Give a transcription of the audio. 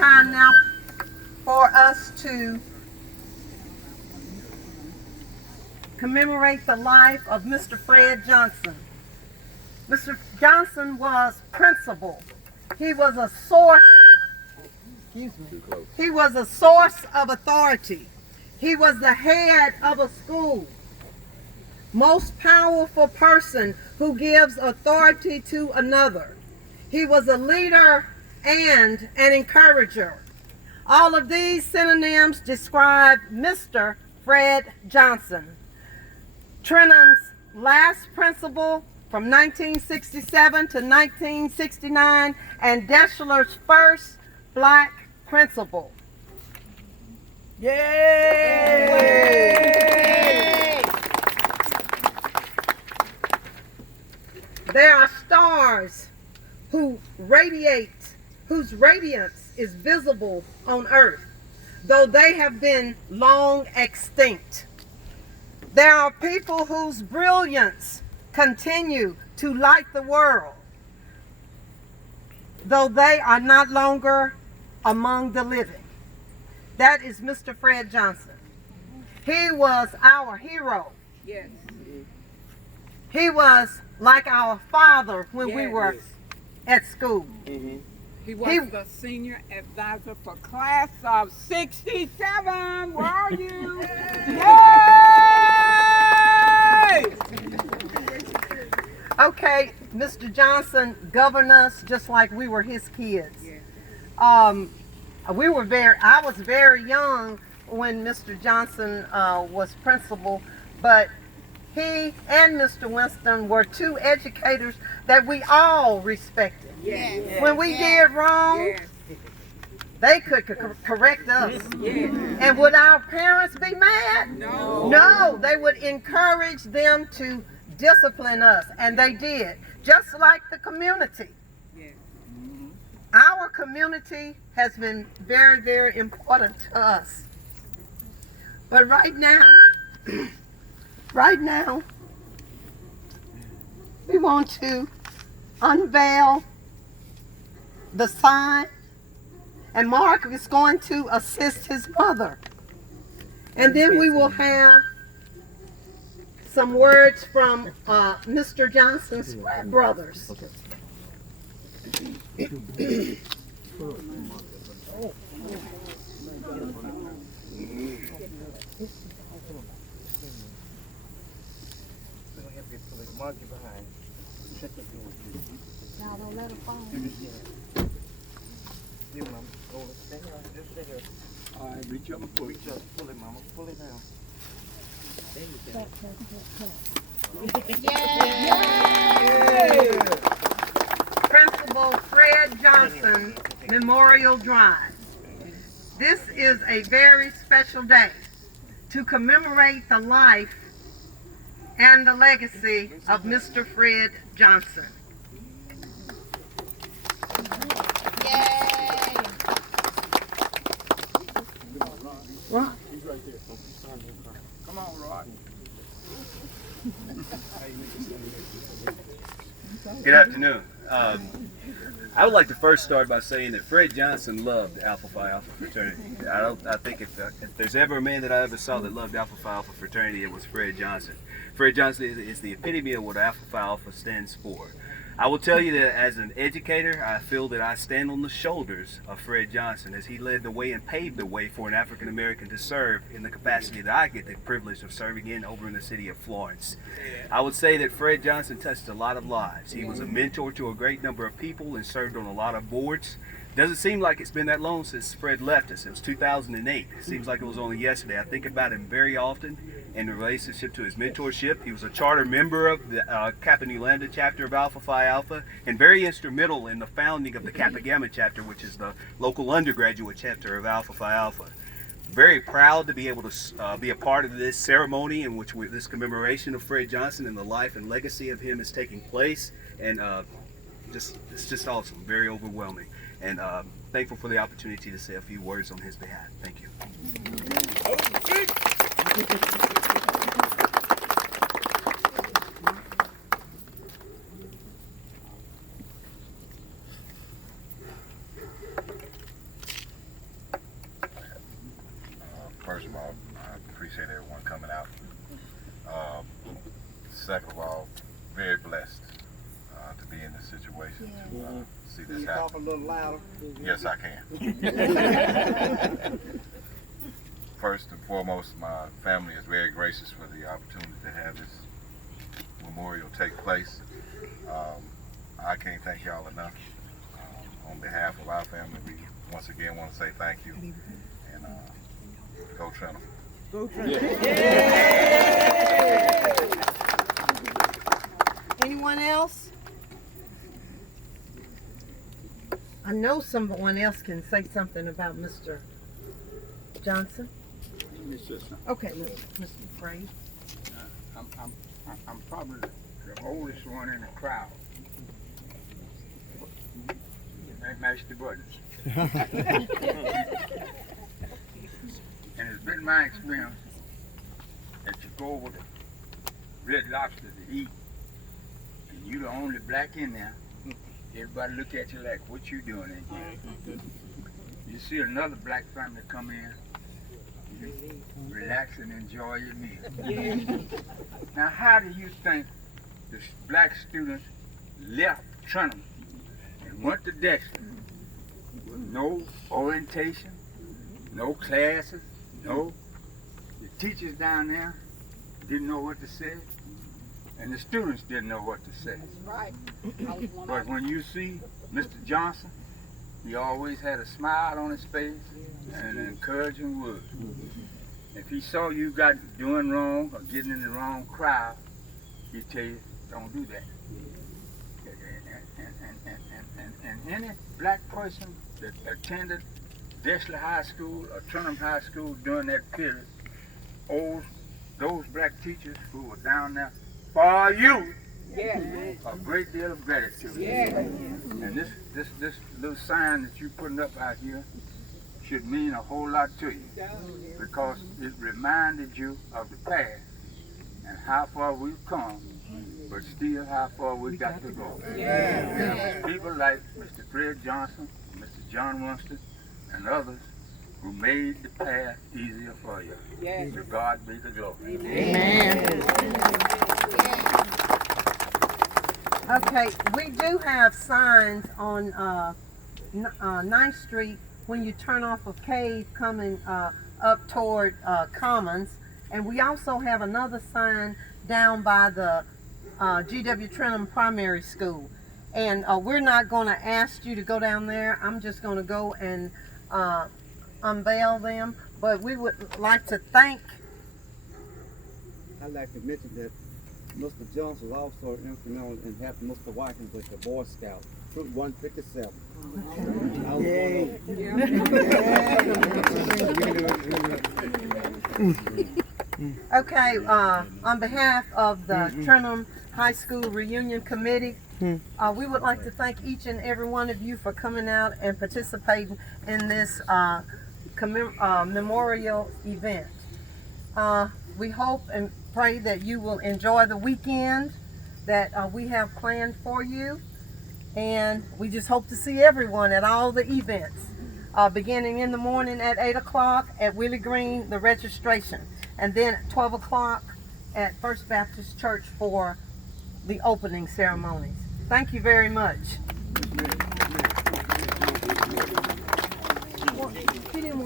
time now for us to commemorate the life of Mr. Fred Johnson. Mr. Johnson was principal. He was a source, he was a source of authority. He was the head of a school. Most powerful person who gives authority to another. He was a leader and an encourager. All of these synonyms describe Mr. Fred Johnson. Trenham's last principal from 1967 to 1969, and Deschler's first black principal. Yay! Yay! There are stars whose radiance is visible on earth, though they have been long extinct. There are people whose brilliance continue to light the world, though they are not longer among the living. That is Mr. Fred Johnson. He was our hero. Yes. He was like our father when we were at school. He was the senior advisor for class of 67. Where are you? Yay! Okay, Mr. Johnson governed us just like we were his kids. I was very young when Mr. Johnson was principal, but he and Mr. Winston were two educators that we all respected. Yes. When we did wrong, they could correct us. And would our parents be mad? No. No, they would encourage them to discipline us, and they did, just like the community. Our community has been very, very important to us. But right now, we want to unveil the sign, and Mark is going to assist his mother. And then we will have some words from Mr. Johnson's brothers. Now don't let her fall. All right, reach up and pull it. Pull it, mama. Pull it down. Yay! Principal Fred Johnson Memorial Drive. This is a very special day to commemorate the life and the legacy of Mr. Fred Johnson. Yay! Ron. He's right there. Come on, Rod. Good afternoon. I would like to first start by saying that Fred Johnson loved Alpha Phi Alpha fraternity. I think if there's ever a man that I ever saw that loved Alpha Phi Alpha fraternity, it was Fred Johnson. Fred Johnson is the epitome of what Alpha Phi Alpha stands for. I will tell you that as an educator, I feel that I stand on the shoulders of Fred Johnson as he led the way and paved the way for an African American to serve in the capacity that I get the privilege of serving in over in the city of Florence. I would say that Fred Johnson touched a lot of lives. He was a mentor to a great number of people and served on a lot of boards. Doesn't seem like it's been that long since Fred left us. It was 2008. It seems like it was only yesterday. I think about him very often in relationship to his mentorship. He was a charter member of the Kappa Nu Lambda chapter of Alpha Phi Alpha, and very instrumental in the founding of the Kappa Gamma chapter, which is the local undergraduate chapter of Alpha Phi Alpha. Very proud to be able to be a part of this ceremony in which this commemoration of Fred Johnson and the life and legacy of him is taking place, and it's just awesome, very overwhelming, and thankful for the opportunity to say a few words on his behalf. Thank you. situation to see Can this you talk happen. a little louder? Yes, I can. First and foremost, my family is very gracious for the opportunity to have this memorial take place. I can't thank y'all enough. On behalf of our family, we once again want to say thank you. And go Trenton. Anyone else? I know someone else can say something about Mr. Johnson. Let me say something. Okay, Mr. Frey. I'm probably the oldest one in the crowd. Match the buttons. And it's been my experience that you go over to Red Lobster to eat, and you the only black in there. Everybody look at you like, what you doing in here? You see another black family come in, you relax and enjoy your meal. Now, how do you think the black students left Trenton and went to Dexter with no orientation, no classes, no, the teachers down there didn't know what to say, and the students didn't know what to say. Right. But when you see Mr. Johnson, he always had a smile on his face and an encouraging word. If he saw you doing wrong or getting in the wrong crowd, he'd tell you, don't do that. And any black person that attended Dexter High School or Trenton High School during that period owes those black teachers who were down there for you a great deal of gratitude. And this little sign that you're putting up out here should mean a whole lot to you, because it reminded you of the past and how far we've come, but still how far we got to go. And people like Mr. Fred Johnson, Mr. John Winston, and others who made the path easier for you. To God be the glory. Amen. Okay, we do have signs on 9th Street when you turn off of Cave coming up toward Commons. And we also have another sign down by the GW Trenton Primary School. And we're not going to ask you to go down there. I'm just going to go and unveil them. But we would like to thank. I'd like to mention that Mr. Johnson was also instrumental in helping Mr. Watkins with the Boy Scout, Troop 157. Okay, on behalf of the Trenton High School Reunion Committee, we would like to thank each and every one of you for coming out and participating in this memorial event. We hope and pray that you will enjoy the weekend that we have planned for you, and we just hope to see everyone at all the events, beginning in the morning at 8 o'clock at Willie Green, the registration, and then at 12 o'clock at First Baptist Church for the opening ceremonies. Thank you very much.